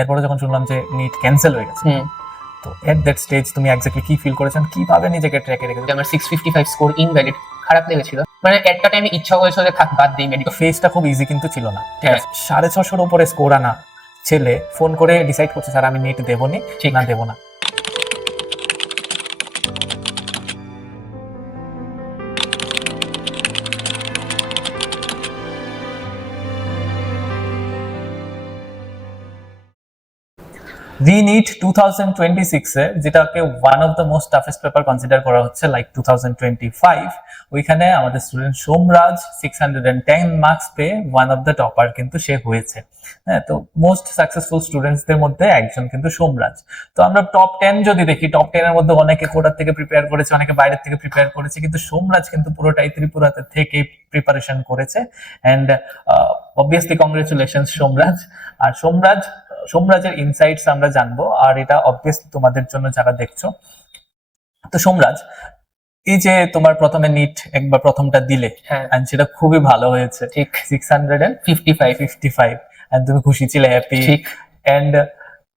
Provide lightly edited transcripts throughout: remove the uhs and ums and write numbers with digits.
এরপরে যখন শুনলাম যে নিট ক্যান্সেল হয়ে গেছে, তো এট দ্যাট স্টেজ তুমি এক্স্যাক্টলি কি ফিল করেছেন, কিভাবে নিজেকে ট্র্যাকে রেখেছো? আমার 655 স্কোর ইনভ্যালিড, খারাপ লেগেছিল। মানে একটা টাইমে ইচ্ছা হয়েছিল যে থাক বাদ দিই মেডিকেল। ফেসটা খুব ইজি কিন্তু ছিল না, ঠিক হ্যাঁ। আছে? 650 উপরে স্কোর আনা ছেলে ফোন করে ডিসাইড করছে স্যার আমি নিট দেবো নি, ঠিক না দেবো না। রিনিট 2026 এ যেটাকে one of the most toughest paper consider করা হচ্ছে, লাইক 2025, ওইখানে আমাদের স্টুডেন্ট সোমরাজ 610 মার্কস পেয়ে ওয়ান অফ দ্য টপার কিন্তু সে হয়েছে। হ্যাঁ, তো মোস্ট সাকসেসফুল স্টুডেন্টসদের মধ্যে একজন কিন্তু সোমরাজ। তো আমরা টপ 10 যদি দেখি, টপ 10 এর মধ্যে অনেকে কোটার থেকে প্রিপেয়ার করেছে, অনেকে বাইরের থেকে প্রিপেয়ার করেছে, কিন্তু সোমরাজ কিন্তু পুরোটাই ত্রিপুরাতে থেকে প্রিপারেশন করেছে। And obviously congratulations Somraj. আর সোমরাজের ইনসাইটস আমরা জানবো, আর এটা অবভিয়াসলি তোমাদের জন্য যারা দেখছো। তো সোমরাজ, এই যে তোমার প্রথমে নিট একবার প্রথমটা দিলে, হ্যাঁ, and সেটা খুবই ভালো হয়েছে, ঠিক 655 and তুমি খুশি ছিলে, হ্যাপি। ঠিক। এন্ড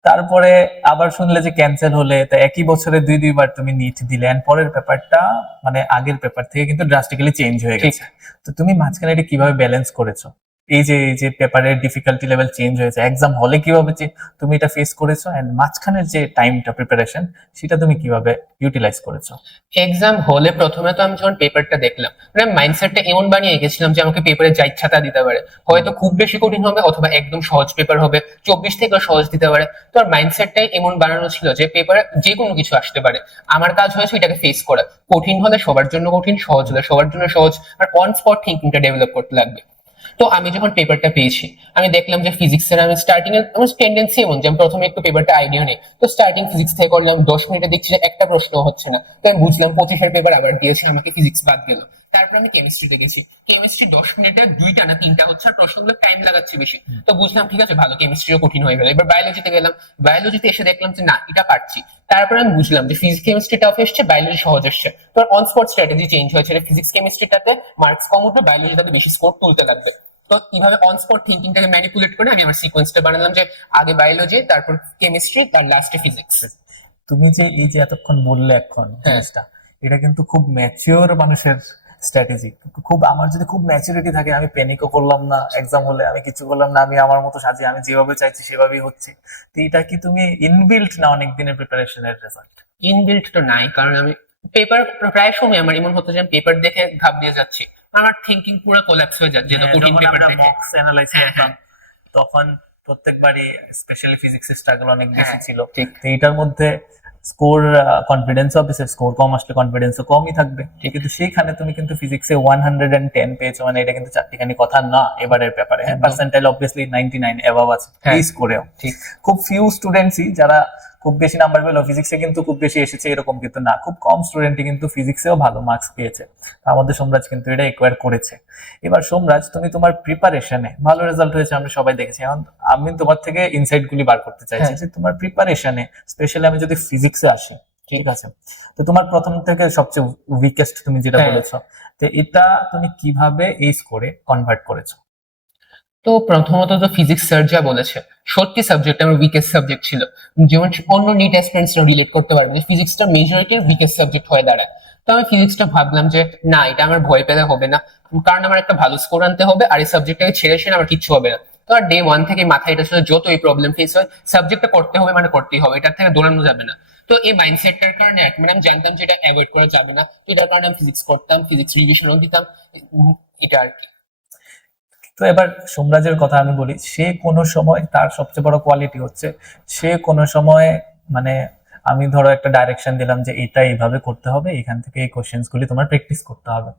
তারপরে আবার শুনলে যে ক্যান্সেল হলে, তো একই বছরে দুইবার তুমি নিট দিলে, এন্ড পরের পেপারটা মানে আগের পেপার থেকে কিন্তু ড্রাস্টিক্যালি চেঞ্জ হয়ে গেছে। তো তুমি মাঝখানে এটা কিভাবে ব্যালেন্স করেছো? এই যে পেপারের ডিফিকাল্টি লেভেল চেঞ্জ হয়েছে, এক্সাম হলে কিভাবে তুমি এটা ফেস করেছো, এন্ড মাঝখানের যে টাইমটা প্রিপারেশন, সেটা তুমি কিভাবে ইউটিলাইজ করেছো? এক্সাম হলে প্রথমে তো আমি যখন পেপারটা দেখলাম, মানে মাইন্ডসেটটা এমন বানিয়ে গেছিলাম যে আমাকে পেপারে যা ইচ্ছা তা দিতে পারে, হয়তো খুব বেশি কঠিন হবে অথবা একদম সহজ পেপার হবে, 24 থেকে সহজ দিতে পারে। তো আর মাইন্ডসেটটাই এমন বানানো ছিল যে পেপারে যে কোনো কিছু আসতে পারে, আমার কাজ হয়েছে এটাকে ফেস করা। কঠিন হলে সবার জন্য কঠিন, সহজ হলে সবার জন্য সহজ, আর অন স্পট থিঙ্কিংটা ডেভেলপ করতে লাগবে। তো আমি যখন পেপারটা পেয়েছি, আমি দেখলাম যে ফিজিক্সের আমি স্টার্টিং এ আমার টেন্ডেন্সি এমন যে আমি প্রথমে একটু পেপারটা আইডিয়া নেই, তো স্টার্টিং ফিজিক্স থেকে করলাম, 10 মিনিটে দেখছি যে একটা প্রশ্ন হচ্ছে না, তো আমি বুঝলাম 25-এর পেপার আবার দিয়েছে, আমাকে ফিজিক্স বাদ গেল। তারপর আমি কেমিস্ট্রিতে গেছি, কেমিস্ট্রি 10 মিনিটে 2টা না 3টা হচ্ছে, আর প্রশ্নগুলো টাইম লাগাচ্ছে বেশি, তো বুঝলাম ঠিক আছে ভালো, কেমিস্ট্রিও কঠিন হয়ে গেল। এবার বায়োলজিতে গেলাম, বায়োলজিতে এসে দেখলাম যে না এটা পারছি। তারপরে আমি বুঝলাম যে ফিজিক্স কেমিস্ট্রি টাফ এসছে, বায়োলজি সহজ এসছে। তো অন স্পট স্ট্র্যাটেজি চেঞ্জ হয়েছে, ফিজিক্স কেমিস্ট্রিটাতে মার্কস কম উঠবে, বায়োলজিটাতে বেশি স্কোর তুলতে লাগবে। তো কিভাবে অন স্পট থিঙ্কিংটাকে ম্যানিপুলেট করে আমি আমার সিকোয়েন্সটা বানালাম যে আগে বায়োলজি, তারপর কেমিস্ট্রি, তার লাস্টে ফিজিক্স। তুমি যে এই যে এতক্ষণ বললে এখন জিনিসটা, এটা কিন্তু খুব ম্যাচিওর মানুষের স্ট্র্যাটেজি। খুব, আমার যদি খুব ম্যাচুরিটি থাকে, আমি প্যানিকও করলাম না, এক্সাম হলে আমি কিছু করলাম না, আমি আমার মতো সাজি, আমি যেভাবে চাইছি সেভাবেই হচ্ছে। তো এটা কি তুমি ইনবিল্ট না অনেক দিনের প্রিপারেশনের রেজাল্ট? ইনবিল্ট তো নাই, কারণ আমি পেপার প্রায় সময় আমার এমন হতো যে আমি পেপার দেখে ঘাব দিয়ে যাচ্ছি, আমার থিঙ্কিং পুরো কোল্যাপস হয়ে যাচ্ছে, যেত কঠিন পেপার দেখে। মক্স অ্যানালাইজ করতাম, তখন প্রত্যেকবারই স্পেশালি ফিজিক্সের স্ট্রাগল অনেক বেশি ছিল। ঠিক। তো এটার মধ্যে স্কোর কনফিডেন্স, অবভিয়াসলি স্কোর কম আসলে কনফিডেন্সও কমই থাকবে, কিন্তু সেইখানে তুমি কিন্তু ফিজিক্সে 110 পেয়েছো, মানে এটা কিন্তু চারটিখানি কথা না এবারের পেপারে। হ্যাঁ, পার্সেন্টাইল অবভিয়াসলি 99 এভাব আছে এই স্কোরেও। ঠিক। খুব ফিউ স্টুডেন্টসই যারা খুব বেশি নাম্বার পেলো ফিজিক্সে, কিন্তু খুব বেশি এসেছে এরকম কিন্তু না, খুব কম স্টুডেন্টই কিন্তু ফিজিক্সেও ভালো মার্কস পেয়েছে। আমাদের সোমরাজ কিন্তু এটা একুয়ার করেছে। এবার সোমরাজ, তুমি তোমার প্রিপারেশনে ভালো রেজাল্ট হয়েছে আমরা সবাই দেখেছি, এখন আমি তোমার থেকে ইনসাইট গুলি বার করতে চাইছি যে তোমার প্রিপারেশনে, স্পেশালি আমি যদি ফিজিক্সে আসি, ঠিক আছে, তো তোমার প্রথম থেকে সবচেয়ে উইকেস্ট তুমি যেটা বলেছো, তো এটা তুমি কিভাবে এই স্কোরে কনভার্ট করেছো? তো প্রথমত তো ফিজিক্স স্যার যা বলেছে, সত্যি সাবজেক্ট আমার উইকেস্ট সাবজেক্ট ছিল। যেমন অন্য নিট অ্যাসপিরেন্টসরা রিলেট করতে পারবে যে ফিজিক্সটা মেজরিটির উইকেস্ট সাবজেক্ট হয়ে দাঁড়ায়। তো আমি ফিজিক্সটা ভাবলাম যে না, এটা আমার ভয় পেলে হবে না, কারণ আমার একটা ভালো স্কোর আনতে হবে, আর এই সাবজেক্টটাকে ছেড়ে সেরে আমার কিচ্ছু হবে না। তো আর ডে 1 থেকে মাথায় এটা ছিল যত এই প্রবলেম ফেস হয়, সাবজেক্টটা করতে হবে মানে করতেই হবে, এটার থেকে দৌড়ানো যাবে না। তো এই মাইন্ডসেটটার কারণে মানে আমি জানতাম যে এটা অ্যাভয়েড করা যাবে না, এটার কারণে আমি ফিজিক্স করতাম, ফিজিক্স রিভিশনও দিতাম, এটা আর কি। তো এবার সোমরাজের কথা আমি বলি, সে কোনো সময় তার সবচেয়ে বড় কোয়ালিটি হচ্ছে সে কোনো সময় মানে আমি ধরো একটা ডাইরেকশন দিলাম যে এটা এইভাবে করতে হবে, এখান থেকে এই কোশ্চেন্স গুলি তোমার প্র্যাকটিস করতে হবে,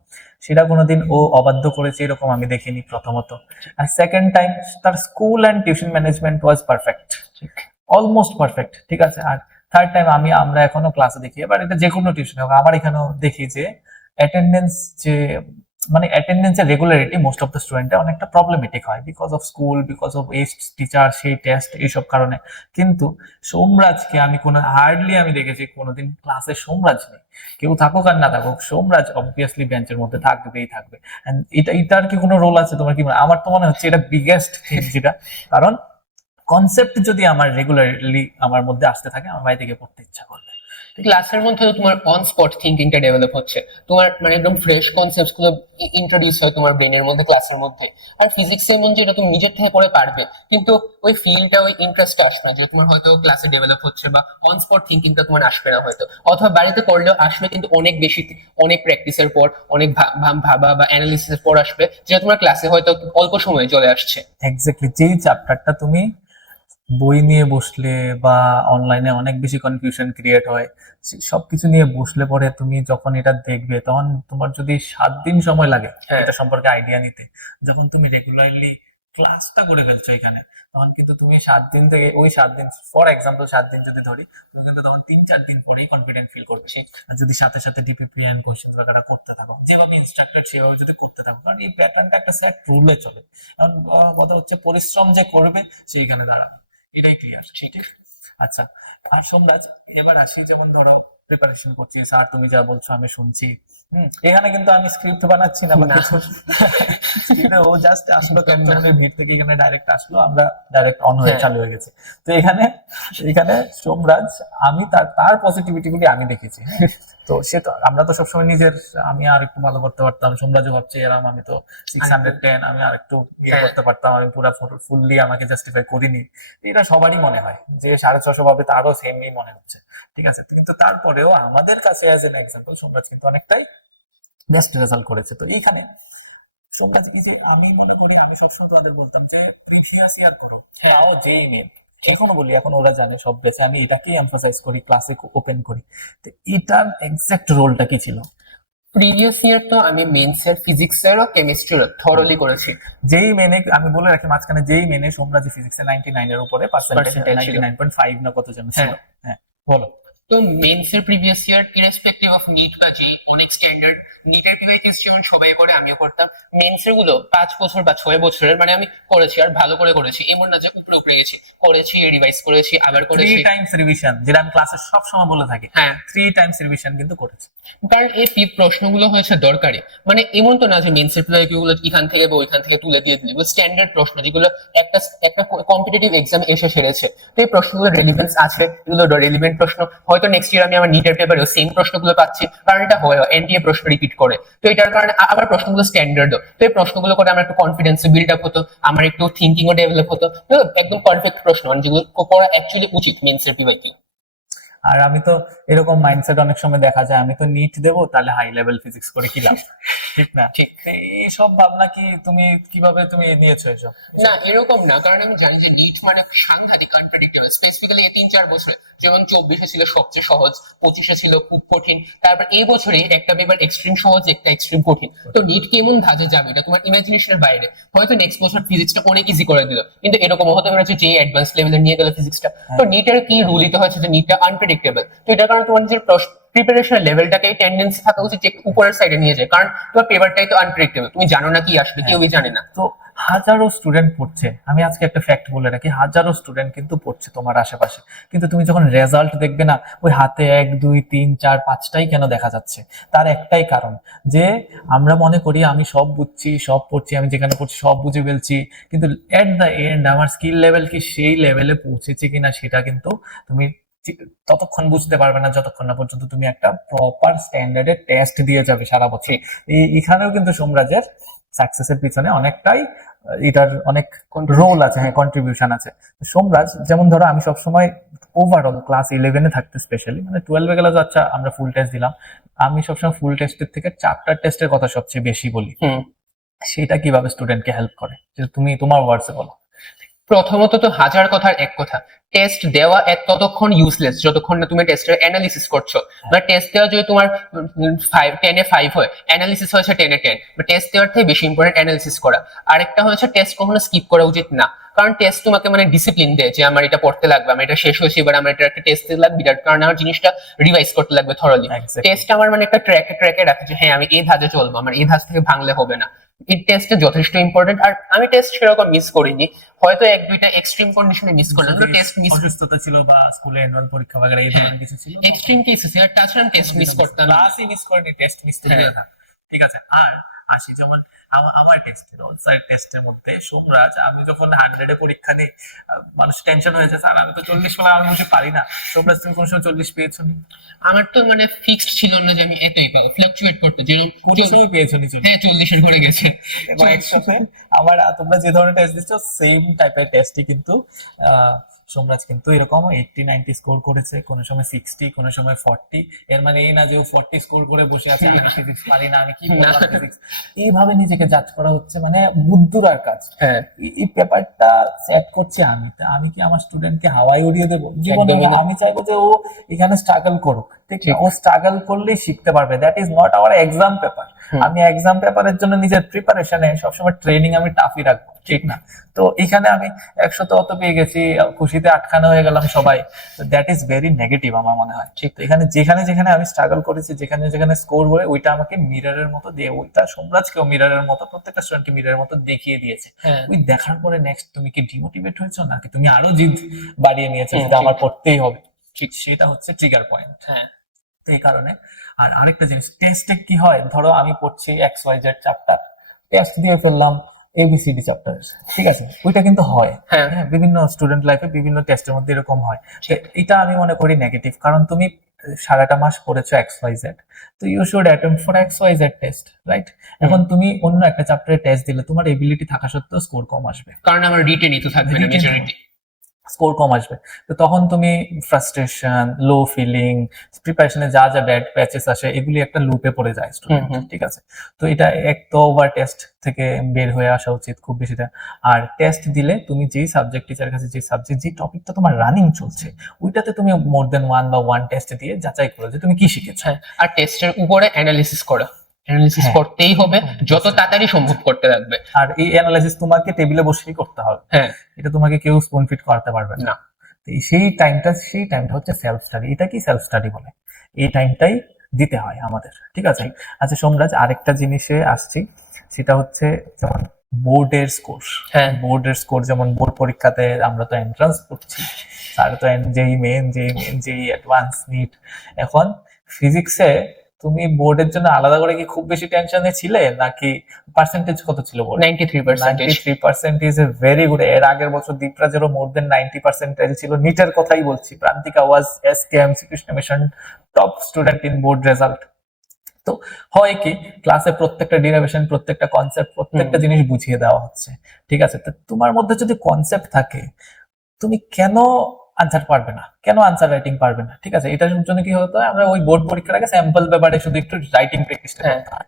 সেটা কোনোদিন ও অবাধ্য করেছে এরকম আমি দেখিনি প্রথমত। আর সেকেন্ড টাইম তার school and tuition management was perfect, almost perfect, ঠিক আছে। আর থার্ড টাইম আমরা এখনো ক্লাসে দেখি, এবার এটা যে কোনো টিউশনে হোক, আমার এখানেও দেখি যে অ্যাটেন্ডেন্স, যে মানে অ্যাটেন্ডেন্সের রেগুলারিটি মোস্ট অফ দ্য স্টুডেন্টের অনেকটা প্রবলেমেটিক হয়, because of school, because of teacher, সেই টেস্ট, এইসব কারণে। কিন্তু সোমরাজকে আমি কোনো হার্ডলি আমি দেখেছি কোনোদিন ক্লাসে সোমরাজ নেই, কেউ থাকুক আর না থাকুক, সোমরাজ অবভিয়াসলি বেঞ্চের মধ্যে থাকবেই থাকবে। এটার কি কোনো রোল আছে তোমার কি মনে হয়? আমার তো মনে হচ্ছে এটা বিগেস্ট থিং যেটা, কারণ কনসেপ্ট যদি আমার রেগুলারলি আমার মধ্যে আসতে থাকে, আমার বাইরে থেকে পড়তে ইচ্ছা করবে। ক্লাসের মধ্যে তো তোমার অন স্পট থিঙ্কিংটা ডেভেলপ হচ্ছে, তোমার মানে একদম ফ্রেশ কনসেপ্টস গুলো ইন্ট্রোডিউস হয় তোমার ব্রেনের মধ্যে ক্লাসের মধ্যে। আর ফিজিক্স এর মধ্যে এটা তুমি নিজের থেকে পড়ে পারবে, কিন্তু ওই ফিলটা ওই ইন্টারেস্টটা আসবে না, যে তোমার হয়তো ক্লাসে ডেভেলপ হচ্ছে, বা অন স্পট থিঙ্কিংটা তোমার আসবে না হয়তো, অথবা বাড়িতে করলেও আসবে কিন্তু অনেক বেশি, অনেক প্র্যাকটিসের পর, অনেক ভাবা বা অ্যানালিসিসের পর আসবে, যেটা তোমার ক্লাসে হয়তো অল্প সময়ে চলে আসছে। এক্স্যাক্টলি, যেই চ্যাপ্টারটা তুমি বই নিয়ে বসলে বা অনলাইনে অনেক বেশি কনফিউশন ক্রিয়েট হয়, সবকিছু নিয়ে বসলে পরে তুমি যখন এটা দেখবে, তখন তোমার যদি 7 দিন সময় লাগে হ্যাঁ। এটা সম্পর্কে আইডিয়া নিতে, যখন তুমি রেগুলারলি ক্লাসটা করে ফেলছো এখানে, তখন কিন্তু তুমি 7 দিন থেকে ওই 7 দিন, ফর এক্সাম্পল 7 দিন যদি ধরি, তুমি কিন্তু তখন 3-4 দিন পরেই কনফিডেন্ট ফিল করবে। আর যদি সাথে সাথে ডিপিপি এন্ড কোশ্চেন ওয়ার্কটা করতে থাকো, যেভাবে ইনস্ট্রাক্টেড সেভাবে যদি করতে থাকো, কারণ এই প্যাটার্নটা একটা সেট রুলে চলে। এখন কথা হচ্ছে পরিশ্রম যে করবে সেইখানে দাঁড়াবে, এটাই ক্লিয়ার। ঠিক। আচ্ছা, আর সোমরাজ, এবার আসি, যেমন ধরো প্রিপারেশন করছি, স্যার তুমি যা বলছো আমি শুনছি, এখানে কিন্তু আমি স্ক্রিপ্ট বানাচ্ছি না বা না। কিছু, ও জাস্ট আসলো ক্যাপ্টেনের ভিড় থেকে, এখানে ডাইরেক্ট আসলো, আমরা ডাইরেক্ট অন হয়ে হ্যাঁ। চালু হয়ে গেছে। তো এখানে এখানে সোমরাজ, আমি তার পজিটিভিটি গুলি আমি দেখেছি, হ্যাঁ। তো সে তো, আমরা তো সবসময় নিজের, আমি আর একটু ভালো করতে পারতাম, সোমরাজও ভাবছে এরকম, আমি তো 610, আমি আর একটু ইয়ে হ্যাঁ। করতে পারতাম, আমি পুরো ফুললি আমাকে জাস্টিফাই করিনি। এটা সবারই মনে হয় যে 650 পাবে, তারও সেমই মনে হচ্ছে, ঠিক আছে। কিন্তু তারপরেও আমাদের কাছে অ্যাজ এন এক্সাম্পল সোমরাজ কিন্তু অনেকটাই বেস্ট রেজাল্ট করেছে। তো এইখানে সোমরাজ, এই যে আমি মনে করি, আমি সবসময় তাদের বলতাম যে প্রিভিয়াস ইয়ার করো, হ্যাঁ, ও যেই মেন, এখনো বলি, এখন ওরা জানে সব বেঁচে, আমি এটাকেই এমফাসাইজ করি, ক্লাসে ওপেন করি। তো এটার এক্সাক্ট রোলটা কি ছিল? প্রিভিয়াস ইয়ার তো আমি মেন্সের ফিজিক্সেরও কেমিস্ট্রিরও থরলি করেছি। যেই মেনে, আমি বলে রাখি মাঝখানে, যেই মেনে সোমরাজ ফিজিক্সে 99 এর উপরে পার্সেন্টেজ, Percentage ছিল। 99.5 না কত যেন ছিল। হ্যাঁ। হ্যাঁ, বলো। তো মেন্সের previous year irrespective of NEET বা যে অনেক স্ট্যান্ডার্ড, নিটের পিওয়াইকিউস যেমন সবাই করে আমিও করতাম, মেন্সের গুলো 5 বছর বা 6 বছরের মানে আমি করেছি, আর ভালো করে করেছি, এমন না যে উপরে উপরে গেছি, করেছি, রিভাইজ করেছি, আবার 3 করেছি। টাইমস রিভিশন, যেটা আমি ক্লাসে সব সময় বলে থাকি, হ্যাঁ। 3 টাইমস রিভিশন কিন্তু করেছি। কারণ এই প্রশ্নগুলো হয়েছে দরকারি, মানে এমন তো না যে মেন্সের পিওয়াইকিউ গুলো এখান থেকে বা ওইখান থেকে তুলে দিয়ে দিল, স্ট্যান্ডার্ড প্রশ্ন যেগুলো একটা একটা কম্পিটিটিভ এক্সাম এসে সেরেছে। তো এই প্রশ্নগুলো রেলিভেন্স আছে, এগুলো রেলিভেন্ট প্রশ্ন, হয়তো নেক্সট ইয়ার আমি আমার নিটের পেপারেও সেম প্রশ্নগুলো পাচ্ছি, কারণ এটা হয় এনটিএ প্রশ্ন রিপিট করে। তো এটার কারণে আবার প্রশ্নগুলো স্ট্যান্ডার্ডও, তো এই প্রশ্নগুলো করে আমার একটু কনফিডেন্স বিল্ড আপ হতো, আমার একটু থিঙ্কিংও ডেভেলপ হতো। তো একদম পারফেক্ট প্রশ্ন, মানে যেগুলো করা অ্যাকচুয়ালি উচিত মেন্সের পিওয়াইকিউ। আর আমি তো এরকম মাইন্ডসেট অনেক সময় দেখা যায়, আমি তো নিট দেবো, তাহলে হাই লেভেল ফিজিক্স করে কি লাভ, ঠিক না? ঠিক। তো এইসব ভাবনা কি তুমি কিভাবে তুমি নিয়েছো এসব? না, এরকম না, কারণ আমি জানি যে নিট মানে সাংঘাতিক আনপ্রেডিক্টেবল, স্পেসিফিক্যালি এই 3-4 বছরে, যেমন 24-এ ছিল সবচেয়ে সহজ, 25-এ ছিল খুব কঠিন, তারপর এই বছরে একটা পেপার এক্সট্রিম সহজ, একটা এক্সট্রিম কঠিন। তো নিট কেমন ধাজে যাবে এটা তোমার ইমাজিনেশনের বাইরে। হয়তো নেক্সট বছর ফিজিক্সটা অনেক ইজি করে দিল, কিন্তু এরকম হতে পারে যে অ্যাডভান্স লেভেলে নিয়ে গেল ফিজিক্সটা। তো নিটের কি রুল দিতে হয়েছে যে নিটটা আনপ্রেডিক্টেবল, তো এটার কারণে তোমার নিজের প্রিপারেশনের লেভেলটাকে টেন্ডেন্সি থাকা উচিত যে উপরের সাইডে নিয়ে যায়, কারণ তোমার পেপারটাই তো আনপ্রেডিক্টেবল, তুমি জানো না কি আসবে, কেউই জানে না। তো হাজারো স্টুডেন্ট পড়ছে, আমি আজকে একটা ফ্যাক্ট বলে রাখি, হাজারো স্টুডেন্ট কিন্তু পড়ছে তোমার আশেপাশে, কিন্তু তুমি যখন রেজাল্ট দেখবে না, ওই হাতে 1, 2, 3, 4, 5টাই কেন দেখা যাচ্ছে? তার একটাই কারণ, যে আমরা মনে করি আমি সব বুঝছি, সব পড়ছি, আমি যেখানে পড়ছি সব বুঝে ফেলছি, কিন্তু এট দ্য এন্ড আমার স্কিল লেভেল কি সেই লেভেলে পৌঁছেছে কিনা সেটা কিন্তু তুমি ততক্ষণ বুঝতে পারবে না যতক্ষণ না পর্যন্ত তুমি একটা প্রপার স্ট্যান্ডার্ডের টেস্ট দিয়ে যাবে সারা বছর। এখানেও কিন্তু সোমরাজের সাকসেসের পিছনে অনেকটাই এটার অনেক রোল আছে, হ্যাঁ, কন্ট্রিবিউশন আছে। সোমরাজ, যেমন ধরো আমি সবসময় ওভারঅল ক্লাস 11-এ থাকতে, স্পেশালি মানে 12-এ গেলে তো আচ্ছা আমরা ফুল টেস্ট দিলাম, আমি সবসময় ফুল টেস্টের থেকে চ্যাপ্টার টেস্টের কথা সবচেয়ে বেশি বলি। সেটা কিভাবে স্টুডেন্টকে হেল্প করে, যে তুমি তোমার ওয়ার্ডসে বলো। প্রথমত তো হাজার কথার এক কথা, টেস্ট দেওয়া ততক্ষণ ইউজলেস যতক্ষণ না তুমি টেস্টের অ্যানালিসিস করছো। বা টেস্ট দেওয়া যদি তোমার 10-এ 5 হয়, অ্যানালিসিস হয়েছে 10-এ 10, বা টেস্ট দেওয়ার থেকে বেশি ইম্পর্টেন্ট অ্যানালিসিস করা। আরেকটা হচ্ছে টেস্ট কখনো স্কিপ করা উচিত না, কারণ টেস্ট তোমাকে মানে ডিসিপ্লিন দেয় যে আমার এটা পড়তে লাগবে, আমার এটা শেষ হয়েছে, এবার আমার এটা একটা টেস্ট দিতে লাগবে, যার কারণে আমার জিনিসটা রিভাইজ করতে লাগবে থরলি। Exactly. টেস্ট আমার মানে একটা ট্র্যাকে রাখে যে হ্যাঁ আমি এই ধাজে চলবো, আমার এই ধাজ থেকে ভাঙলে হবে না। এই টেস্টে যথেষ্ট ইম্পর্টেন্ট। আর আমি টেস্ট সেরকম মিস করিনি, হয়তো 1-2টা এক্সট্রিম কন্ডিশনে মিস করলাম, কিন্তু টেস্ট মিস, অসুস্থতা ছিল বা স্কুলে অ্যানুয়াল পরীক্ষা বাগেরা এই ধরনের কিছু ছিল, এক্সট্রিম কেসেস আর তাছাড়া টেস্ট মিস করতাম না। ক্লাসই মিস করেনি, টেস্ট মিস তো দূরে থাক। ঠিক আছে। আর আসি, যেমন আমার টেস্টের অনসাইট টেস্টের মধ্যে সোমরাজ, আমি যখন 100-এ পরীক্ষা দিই, মানুষ টেনশন হয়ে যায়, স্যার আমি তো 40 পেলাম, আমি বুঝে পারি না। সোমরাজ তুমি কোন সময় 40 পেয়েছো নি? আমার তো মানে ফিক্সড ছিল না যে আমি এতই পাবো, ফ্লাকচুয়েট করতে, যেরকম কোন সময় পেয়েছো নি 40? হ্যাঁ 40-এর ঘুরে গেছে। এবং একসাথে আমার, তোমরা যে ধরনের টেস্ট দিচ্ছ সেম টাইপের টেস্টই কিন্তু সোমরাজ কিন্তু এরকম 80-90 স্কোর করেছে, কোনো সময় 60, কোনো সময় 40। এর মানে এই না যে ও 40 স্কোর করে বসে আছে, আমি ফিজিক্স পারি না, আমি কি বললাম physics। এইভাবে নিজেকে জাজ করা হচ্ছে, মানে বুদ্ধুরার কাজ। হ্যাঁ এই পেপারটা সেট করছি আমি, তা আমি কি আমার স্টুডেন্টকে হাওয়ায় উড়িয়ে দেবো? জীবনে একদমই না। আমি চাইবো যে ও এখানে স্ট্রাগল করুক, ঠিক না? ও স্ট্রাগল করলেই শিখতে পারবে। That is not our exam paper. আমি এক্সাম পেপারের জন্য নিজের প্রিপারেশনে সবসময় ট্রেনিং আমি টাফই রাখবো, ঠিক না? তো এখানে আমি 100 অত পেয়ে গেছি, খুশিতে আটখানা হয়ে গেলাম সবাই। দ্যাট ইজ ভেরি নেগেটিভ আমার মনে হয়। ঠিক, তো এখানে যেখানে যেখানে আমি স্ট্রাগল করেছি, যেখানে যেখানে স্কোর করে, ওইটা আমাকে মিররের মতো দিয়ে, ওইটা সোমরাজকেও মিররের মতো, প্রত্যেকটা স্টুডেন্টকে মিররের মতো দেখিয়ে দিয়েছে। হ্যাঁ ওই দেখার পরে নেক্সট তুমি কি ডিমোটিভেট হয়েছো, নাকি তুমি আরো জিদ বাড়িয়ে নিয়েছো হুম, যেটা ঠিক। আমার করতেই হবে? ঠিক, সেটা হচ্ছে ট্রিগার পয়েন্ট। হ্যাঁ তো এই কারণে। আর আরেকটা জিনিস, টেস্টে কি হয়, ধরো আমি পড়ছি XYZ চ্যাপ্টার, টেস্ট দিয়ে ফেললাম ABCD চ্যাপ্টার, ঠিক আছে? ওইটা কিন্তু হয়, হ্যাঁ হ্যাঁ, বিভিন্ন স্টুডেন্ট লাইফে বিভিন্ন টেস্টের মধ্যে এরকম হয়। তো এটা আমি মনে করি নেগেটিভ, কারণ তুমি সারাটা মাস পড়েছো XYZ, তো you should attempt for XYZ test, right? এখন তুমি অন্য একটা চ্যাপ্টারে টেস্ট দিলে, তোমার এবিলিটি থাকা সত্ত্বেও স্কোর কম আসবে, কারণ আমার রিটেনই তো থাকবে না Written মেজরিটি। স্কোর কম আসবে। তো তখন তুমি ফ্রাস্ট্রেশন, লো ফিলিং, প্রিপারেশনে যা যা ব্যাড প্যাচেস আসে, এগুলি একটা লুপে পড়ে যায় স্টুডেন্ট, ঠিক আছে? তো এটা এক তো ওভার টেস্ট থেকে বের হয়ে আসা উচিত খুব বেশিটা। আর টেস্ট দিলে তুমি যেই সাবজেক্ট টিচারের কাছে, যে সাবজেক্ট, যে টপিকটা তোমার রানিং চলছে, ওইটাতে তুমি মোর দেন ওয়ান টেস্ট দিয়ে যাচাই করো যে তুমি কি শিখেছো। হ্যাঁ আর টেস্টের উপরে অ্যানালিসিস হ্যাঁ। করতেই হবে, যত তাড়াতাড়ি সম্ভব করতে লাগবে। আর এই অ্যানালাইসিস তোমাকে টেবিলে বসেই করতে হবে, হ্যাঁ এটা তোমাকে কেউ স্পুন ফিট করাতে পারবে না। না তো সেই টাইমটা হচ্ছে সেলফ স্টাডি। এটা কি সেলফ স্টাডি বলে, এই টাইমটাই দিতে হয় আমাদের, ঠিক আছে? আচ্ছা সোমরাজ, আরেকটা জিনিসে আসছি, সেটা হচ্ছে যেমন বোর্ডের স্কোর। হ্যাঁ বোর্ডের স্কোর যেমন বোর্ড পরীক্ষাতে আমরা তো এন্ট্রান্স করছি, আর তো যেই মেন যেই অ্যাডভান্স নিট। এখন ফিজিক্সে তুমি বোর্ডের জন্য আলাদা করে কি খুব বেশি টেনশনে ছিলে, নাকি পার্সেন্টেজ কত ছিল board? 93%। 93% is a very good. এর আগের বছর দীপরাজেরও মোর দেন 90% ছিল। নিটের কথাই বলছি, Prantika was SKM Srikrishna mission top student in board result. তো হয় কি, ক্লাসে প্রত্যেকটা ডিরাইভেশন, প্রত্যেকটা কনসেপ্ট, প্রত্যেকটা জিনিস বুঝিয়ে দেওয়া হচ্ছে, ঠিক আছে? তো তোমার মধ্যে যদি কনসেপ্ট থাকে, তুমি কেন আনসার পারবে না, কেন আনসার রাইটিং পারবে না? ঠিক আছে, এটার জন্য কি হতো, আমরা ওই বোর্ড পরীক্ষার আগে স্যাম্পল পেপারে শুধু একটু রাইটিং প্র্যাকটিসটা করতে হয়।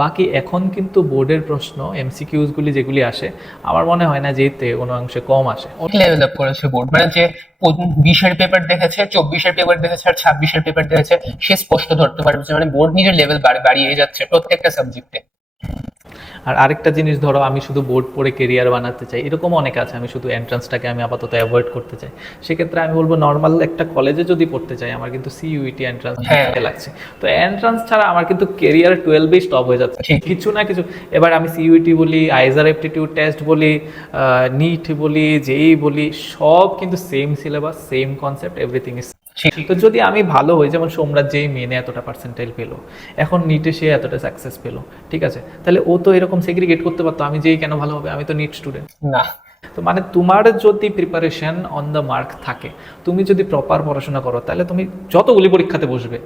বাকি এখন কিন্তু বোর্ডের প্রশ্ন MCQs গুলি যেগুলি আসে, আমার মনে হয় না যে এতে কোনো অংশে কম আসে। লেভেল আপ করেছে বোর্ড, মানে যে 20-এর পেপার দেখেছে, 24-এর পেপার দেখেছে আর 26-এর পেপার দেখেছে, সে স্পষ্ট ধরতে পারবে যে মানে বোর্ড নিজের লেভেল বাড়িয়ে যাচ্ছে প্রত্যেকটা সাবজেক্টে। আর আরেকটা জিনিস, ধরো আমি শুধু বোর্ড পড়ে কেরিয়ার বানাতে চাই, এরকম অনেক আছে, আমি শুধু এন্ট্রান্সটাকে আমি আপাতত অ্যাভয়েড করতে চাই। সেক্ষেত্রে আমি বলবো নর্মাল একটা কলেজে যদি পড়তে চাই, আমার কিন্তু CUET এন্ট্রান্স লাগছে। তো এন্ট্রান্স ছাড়া আমার কিন্তু কেরিয়ার 12-এই স্টপ হয়ে যাচ্ছে, কিছু না কিছু। এবার আমি CUET বলি, আইজার অ্যাপটিটিউড টেস্ট বলি, নিট বলি, JEE বলি, সব কিন্তু same syllabus, same concept, everything is. তো যদি আমি ভালো হই, যেমন সোমরাজ যেই মেনে এতটা পার্সেন্টাইল পেলো, এখন নিটে সে এতটা সাকসেস পেলো, ঠিক আছে, তাহলে ও তো এরকম সেগ্রিগেট করতে পারতো, আমি যেই কেন ভালো হবে, আমি তো নিট স্টুডেন্ট না। তো মানে তোমার যদি প্রিপারেশন অন দ্য মার্ক থাকে, তুমি যদি প্রপার পড়াশোনা করো, তাহলে তুমি যতগুলি পরীক্ষাতে বসবে,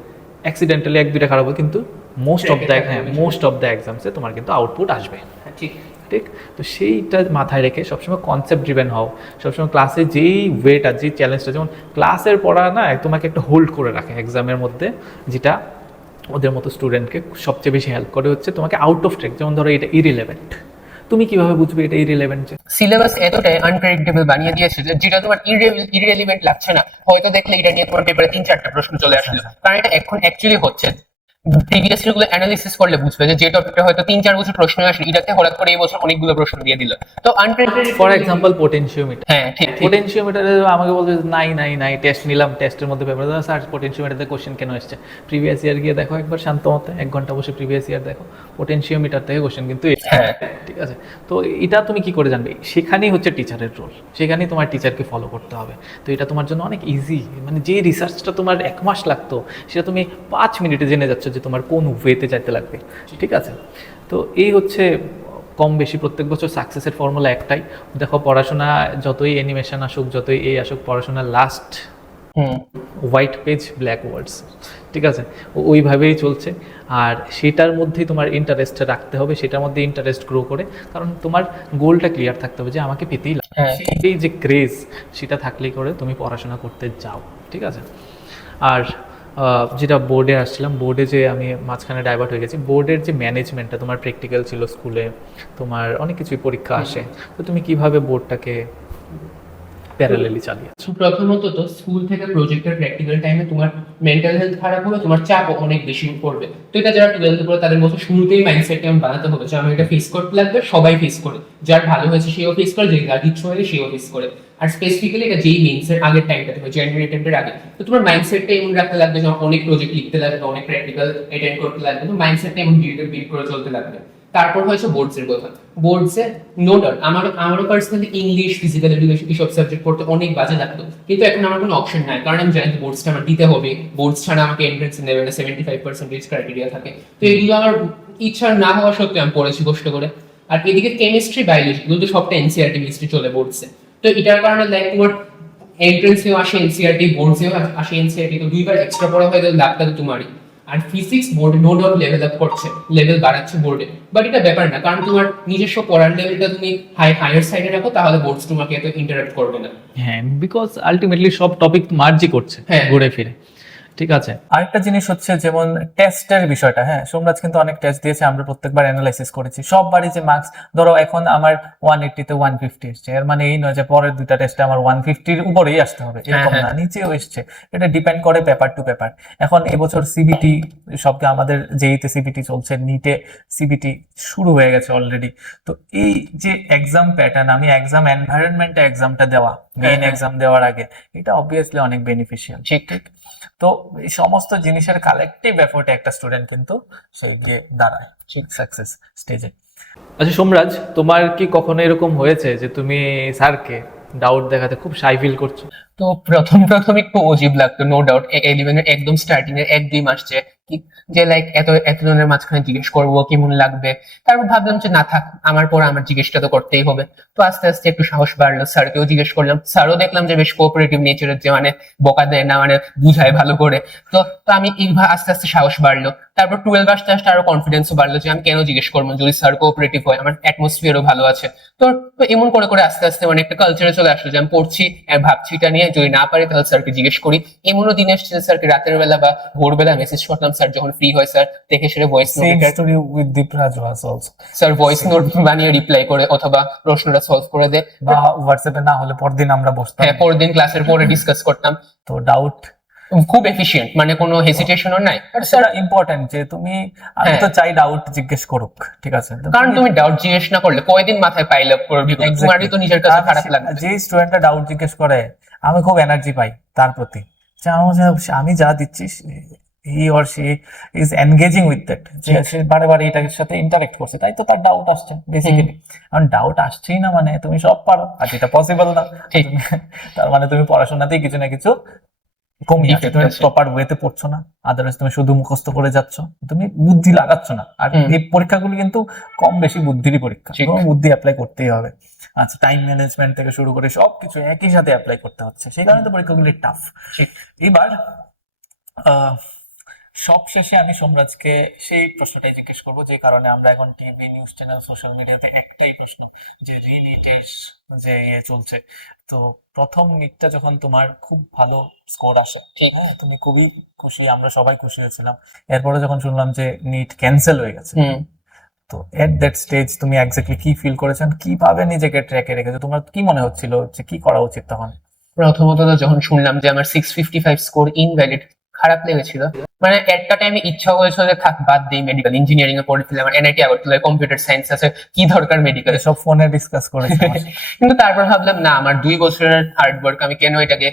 অ্যাক্সিডেন্টালি 1-2টা খারাপ হবে, কিন্তু মোস্ট অফ দ্য এক্সামসে তোমার কিন্তু আউটপুট আসবে, ঠিক ঠিক? তো সেইটা মাথায় রেখে সবসময় কনসেপ্ট ড্রিভেন হও। সবসময় ক্লাসে যেই ওয়েটা, যেই চ্যালেঞ্জটা, যেমন ক্লাসের পড়া না তোমাকে একটা হোল্ড করে রাখে এক্সামের মধ্যে, যেটা ওদের মতো স্টুডেন্টকে সবচেয়ে বেশি হেল্প করে হচ্ছে তোমাকে আউট অফ ট্র্যাক। যেমন ধরো এটা ইরিলেভেন্ট, তুমি কিভাবে বুঝবে এটা ইরিলেভেন্ট? সিলেবাস এতটাই আনপ্রেডিক্টেবল বানিয়ে দিয়েছে যে যেটা তোমার ইররিলেভেন্ট লাগছে না, হয়তো দেখলে এটা নিয়ে তোমার পেপারে 3-4টা প্রশ্ন চলে আসলো, কারণ এটা এখন অ্যাকচুয়ালি হচ্ছে। প্রিভিয়াস ইয়ার গুলো অ্যানালিসিস করলে বুঝবে যে টপিকটা হয়তো 3-4 বছর প্রশ্ন আসে, এটাতে হঠাৎ করে এই বছর অনেকগুলো প্রশ্ন দিয়ে দিল। তো আনপ্রেডিক্টেবল। For example potentiometer. হ্যাঁ ঠিক। পোটেনশিওমিটারে আমাকে বলবে নাই টেস্ট নিলাম, টেস্টের মধ্যে পেপার দাও স্যার, পোটেনশিওমিটারে কোশ্চেন কেন এসছে? প্রিভিয়াস ইয়ার গিয়ে দেখো একবার শান্ত মতে, 1 ঘন্টা বসে প্রিভিয়াস ইয়ার দেখো, পোটেনশিওমিটার থেকে কোশ্চেন কিন্তু হ্যাঁ ঠিক আছে। তো এটা তুমি কি করে জানবে? সেখানেই হচ্ছে টিচারের রোল, সেখানেই তোমার টিচারকে ফলো করতে হবে। তো এটা তোমার জন্য অনেক ইজি, মানে যে রিসার্চটা তোমার 1 মাস লাগতো, সেটা তুমি 5 মিনিটে জেনে যাচ্ছ যে তোমার কোন ওয়েতে যাইতে লাগবে, ঠিক আছে? তো এই হচ্ছে কম বেশি প্রত্যেক বছর সাকসেসের ফর্মুলা একটাই, দেখো পড়াশোনা যতই অ্যানিমেশন আসুক, যতই এই আসুক, পড়াশোনার লাস্ট হোয়াইট পেজ ব্ল্যাক ওয়ার্ডস, ঠিক আছে, ওইভাবেই চলছে। আর সেটার মধ্যেই তোমার ইন্টারেস্ট রাখতে হবে, সেটার মধ্যে ইন্টারেস্ট গ্রো করে, কারণ তোমার গোলটা ক্লিয়ার থাকতে হবে যে আমাকে পেতেই লাগবে, সেই যে ক্রেজ সেটা থাকলেই করে তুমি পড়াশোনা করতে যাও, ঠিক আছে। আর যেটা বোর্ডে আসছিলাম, বোর্ডে যে আমি মাঝখানে ডাইভার্ট হয়ে গেছি, বোর্ডের যে ম্যানেজমেন্টটা, তোমার প্র্যাকটিক্যাল ছিল স্কুলে, তোমার অনেক কিছুই পরীক্ষা আসে, তো তুমি কিভাবে বোর্ডটাকে প্যারালালি চালিয়েছো? প্রথমত তো স্কুল থেকে প্রজেক্টের প্র্যাকটিক্যাল টাইমে তোমার মেন্টাল হেলথ খারাপ হবে, তোমার চাপও অনেক বেশি পড়বে। তো এটা যারা 12th পড়ে তাদের মধ্যে শুরুতেই মাইন্ডসেট কেমন বানাতে হবে যে আমি এটা ফেস করতে লাগবে, সবাই ফেস করে, যার ভালো হয়েছে সেও ফেস করে, যে যার কিছু হয়েছে সেও ফেস করে। আর স্পেসিফিক্যালি এটা যেই মেইনসের আগের টাইমটাতে হয়, জানুয়ারি অ্যাটেম্পটের আগে, তো তোমার মাইন্ডসেটটা এমন রাখতে লাগবে যে অনেক প্রজেক্ট লিখতে লাগবে, অনেক প্র্যাকটিক্যাল অ্যাটেন্ড করতে লাগবে, তো মাইন্ডসেটটা এমন বিল্ড করে চলতে লাগবে। তারপর হয়েছে বোর্ডসের কথা। বোর্ডসে নো ডাউট আমারও পার্সোনালি ইংলিশ, ফিজিক্যাল এডুকেশন এইসব সাবজেক্ট পড়তে অনেক বাজে লাগতো, কিন্তু এখন আমার কোনো অপশন নাই, কারণ আমি জানি বোর্ডসটা আমার দিতে হবে, বোর্ডস ছাড়া আমাকে এন্ট্রান্স নেবে না, 75% ক্রাইটেরিয়া থাকে। তো এগুলো আমার ইচ্ছা না হওয়া সত্ত্বেও আমি পড়েছি কষ্ট করে। আর এদিকে কেমিস্ট্রি, বায়োলজি এগুলো তো সবটা এনসিআরটি বেসড চলে বোর্ডসে, তো এটার কারণে লাইক তোমার এন্ট্রান্সেও আসে এনসিআরটি, বোর্ডসেও আসে এনসিআরটি, তো দুইবার এক্সট্রা পড়া হয়ে গেলে লাভটা তো তোমারই। আর ফিজিক্স বোর্ডে নো ডাউট লেভেল আপ করছে, লেভেল বাড়াচ্ছে বোর্ডে, বাট এটা ব্যাপার না, কারণ তোমার নিজস্ব পড়ার লেভেলটা তুমি হায়ার সাইডে রাখো, তাহলে বোর্ডস তোমাকে এত ইন্টারাপ্ট করবে না। হ্যাঁ, বিকজ আলটিমেটলি সব টপিক মার্জি করছে ঘুরে ফিরে, ঠিক আছে। আরেকটা জিনিস হচ্ছে যেমন টেস্টের বিষয়টা, হ্যাঁ সোমরাজ কিন্তু অনেক টেস্ট দিয়েছে, আমরা প্রত্যেকবার অ্যানালাইসিস করেছি, সববারই যে মার্কস ধরো এখন আমার 180 তে 150 এসছে, এর মানে এই নয় যে পরের দুইটা টেস্টে আমার 150-র উপরেই আসতে হবে, এরকম না, নিচেও এসছে, এটা ডিপেন্ড করে পেপার টু পেপার। এখন এবছর সিবিটি সবকে আমাদের যেইতে সিবিটি চলছে, নিটে সিবিটি শুরু হয়ে গেছে অলরেডি, তো এই যে এক্সাম প্যাটার্ন, আমি এক্সাম এনভায়রনমেন্টে এক্সামটা দেওয়া, মেইন এক্সাম দেওয়ার আগে, এটা অবভিয়াসলি অনেক বেনিফিশিয়াল, ঠিক ঠিক। তো এই সমস্ত জিনিসের কালেকটিভ এফোর্টে একটা স্টুডেন্ট কিন্তু সেই গিয়ে দাঁড়ায় সাকসেস স্টেজে। আচ্ছা সোমরাজ, তোমার কি কখনো এরকম হয়েছে যে তুমি স্যারকে ডাউট দেখাতে খুব শাই ফিল করছো? তো প্রথম একটু অজীব লাগতো, নো ডাউট। 11 এর একদম স্টার্টিং এর 1-2 মাস যে লাইক এতজনের মাঝখানে জিজ্ঞেস করবো কেমন লাগবে, তারপর ভাবলাম যে না থাক, আমার জিজ্ঞেসটা তো করতেই হবে। তো আস্তে আস্তে একটু সাহস বাড়লো, স্যারকেও জিজ্ঞেস করলাম, স্যারও দেখলাম যে বেশ কোঅপারেটিভ নেচারের, যে মানে বকা দেয় না, মানে বুঝায় ভালো করে। তো আমি আস্তে আস্তে সাহস বাড়লো। তারপর 12 আসতে আসতে আরো কনফিডেন্সও বাড়লো যে আমি কেন জিজ্ঞেস করবো, যদি স্যার কোঅপারেটিভ হয়, আমার অ্যাটমসফিয়ারও ভালো আছে। তো এমন করে করে আস্তে আস্তে মানে একটা কালচারে চলে আসলো যে আমি পড়ছি আর ভাবছি এটা নিয়ে, যদি না পারি তাহলে স্যারকে জিজ্ঞেস করি। এমনও দিন এসছে স্যারকে রাতের বেলা বা ভোরবেলা মেসেজ করলাম, স্যার যখন ফ্রি হয় স্যার দেখে সেটা voice same note, story with Dipraj was also, sir voice note বানিয়ে রিপ্লাই করে অথবা প্রশ্নটা সলভ করে দেয়, বা হোয়াটসঅ্যাপে না হলে পরদিন আমরা বসতাম, হ্যাঁ পরের দিন ক্লাসের পরে ডিসকাস করতাম। তো ডাউট খুব এফিশিয়েন্ট, মানে কোনো হেসিটেশনও নাই। সেটা ইম্পর্টেন্ট যে তুমি, আমি তো চাই ডাউট জিজ্ঞেস করুক, ঠিক আছে, কারণ তুমি ডাউট জিজ্ঞেস না করলে কয়দিন মাথায় পাইল আপ করবি, তোমারই তো নিজের কাছে খারাপ লাগবে। যে স্টুডেন্টটা ডাউট জিজ্ঞেস করে আমি খুব এনার্জি পাই তার প্রতি, যে আমি যা দিচ্ছি he or she is engaging with that, যে সে বারে বারে এটার সাথে ইন্টারেক্ট করছে, তাই তো তার ডাউট আসছে বেসিক্যালি। কারণ ডাউট আসছেই না মানে তুমি সব পারো, আর যেটা পসিবল না তার মানে তুমি পড়াশোনাতেই কিছু না কিছু কমিয়ে আছে, তুমি প্রপার ওয়েতে পড়ছো না, আদারওয়াইজ তুমি শুধু মুখস্থ করে যাচ্ছ, তুমি বুদ্ধি লাগাচ্ছ না। আর এই পরীক্ষাগুলো কিন্তু কম বেশি বুদ্ধিরই পরীক্ষা, তোমার বুদ্ধি অ্যাপ্লাই করতেই হবে। আচ্ছা, টাইম ম্যানেজমেন্ট থেকে শুরু করে সবকিছু একই সাথে অ্যাপ্লাই করতে হচ্ছে, সেই কারণে তো পরীক্ষাগুলি টাফ। এবার সব শেষে আমি সোমরাজকে সেই প্রশ্নটাই জিজ্ঞেস করবো, যে কারণে আমরা এখন টিভি, নিউজ চ্যানেল, সোশ্যাল মিডিয়াতে একটাই প্রশ্ন, যে রিনিটের যে চলছে, তো প্রথম নিটটা যখন তোমার খুব ভালো স্কোর আসে, ঠিক হ্যাঁ, তুমি খুবই খুশি, আমরা সবাই খুশি হয়েছিলাম। এরপরে যখন শুনলাম যে নিট ক্যান্সেল হয়ে গেছে, তো এট দ্যাট স্টেজ তুমি এক্স্যাক্টলি কি ফিল করেছেন, কিভাবে নিজেকে ট্র্যাকে রেখেছো, তোমার কি মনে হচ্ছিল যে কি করা উচিত তখন? প্রথমত যখন শুনলাম যে আমার 655 স্কোর ইনভ্যালিড, খারাপ লেগেছিল। মানে একটা টাইমে ইচ্ছা হয়েছিল যে থাক বাদ দিই, মেডিকেল ইঞ্জিনিয়ারিং এ পড়েছিলাম, আমার এনআইটি আগরতলায় কম্পিউটার সায়েন্স আছে, কি দরকার মেডিকেল, সব ফোনে ডিসকাস করেছি। কিন্তু তারপর ভাবলাম না, আমার 2 বছরের হার্ড ওয়ার্ক, আমি কেন এটাকে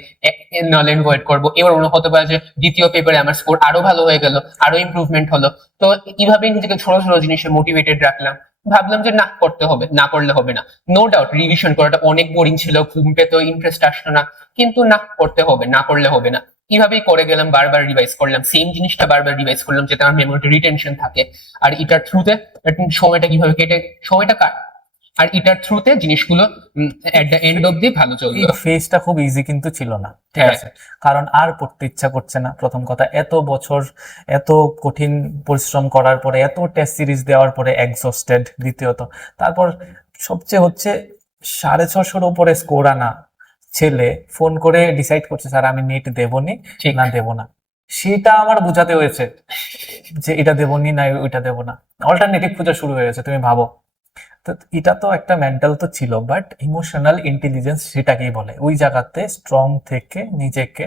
নল এন্ড ভয়েড করবো। এবার মনে হতে পারে যে দ্বিতীয় পেপারে আমার স্কোর আরো ভালো হয়ে গেল, আরো ইমপ্রুভমেন্ট হলো। তো এইভাবেই নিজেকে ছোট ছোট জিনিসে মোটিভেটেড রাখলাম, ভাবলাম যে না করতে হবে, না করলে হবে না। নো ডাউট রিভিশন করাটা অনেক বোরিং ছিল, ঘুম পেতো, ইন্টারেস্ট আসতো না, কিন্তু না করতে হবে, না করলে হবে না। এইভাবেই করে গেলাম, বারবার রিভাইজ করলাম, সেম জিনিসটা বারবার রিভাইজ করলাম যাতে আমার মেমোরিতে রিটেনশন থাকে। আর এটার থ্রুতে সময়টা কিভাবে কেটে সময়টা আর এটার থ্রুতে জিনিসগুলো এট দ্য এন্ড অব্দি ভালো এই চললো। ফেজটা খুব ইজি কিন্তু ছিল না, ঠিক হ্যাঁ। আছে, কারণ আর পড়তে ইচ্ছা করছে না। প্রথম কথা, এত বছর এত কঠিন পরিশ্রম করার পরে, এত টেস্ট সিরিজ দেওয়ার পরে এক্সস্টেড। দ্বিতীয়ত, তারপর সবচেয়ে হচ্ছে 650-র উপরে স্কোর আনা ছেলে ফোন করে ডিসাইড করছে স্যার আমি নেট দেবনি ঠিক। না দেব না। সেটা আমার বোঝাতে হয়েছে যে এটা দেবনি না ওইটা দেব না, অল্টারনেটিভ খোঁজা শুরু হয়ে গেছে। তুমি ভাবো, তো এটা তো একটা মেন্টাল তো ছিল, বাট ইমোশনাল ইন্টেলিজেন্স সেটাকেই বলে। ওই জায়গাতে স্ট্রং থেকে নিজেকে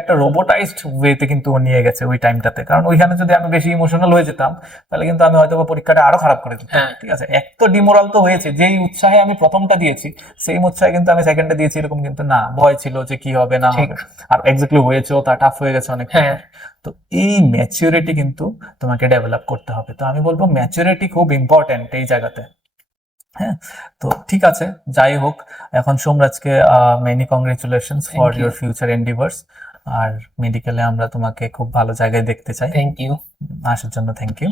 একটা রোবোটাইজড ওয়েতে কিন্তু ও নিয়ে গেছে ওই টাইমটাতে। কারণ ওইখানে যদি আমি বেশি ইমোশনাল হয়ে যেতাম তাহলে কিন্তু আমি হয়তো বা পরীক্ষাটা আরো খারাপ করে দিতাম। হ্যাঁ। ঠিক আছে, এক তো ডিমোরাল তো হয়েছে, যেই উৎসাহে আমি প্রথমটা দিয়েছি সেই উৎসাহে কিন্তু আমি সেকেন্ডে দিয়েছি এরকম কিন্তু না, ভয় ছিল যে কি হবে না ঠিক। হবে। আর এক্স্যাক্টলি হয়েছেও, তা টাফ হয়ে গেছে অনেক। হ্যাঁ। তো এই ম্যাচিউরিটি কিন্তু তোমাকে ডেভেলপ করতে হবে। তো আমি বলবো ম্যাচিউরিটি খুব ইম্পর্টেন্ট এই জায়গাতে। হ্যাঁ, তো ঠিক আছে, যাই হোক, এখন সোমরাজকে many congratulations for Thank you. Your future endeavours. আর মেডিকেলে আমরা তোমাকে খুব ভালো জায়গায় দেখতে চাই। Thank you. আসার জন্য থ্যাংক ইউ।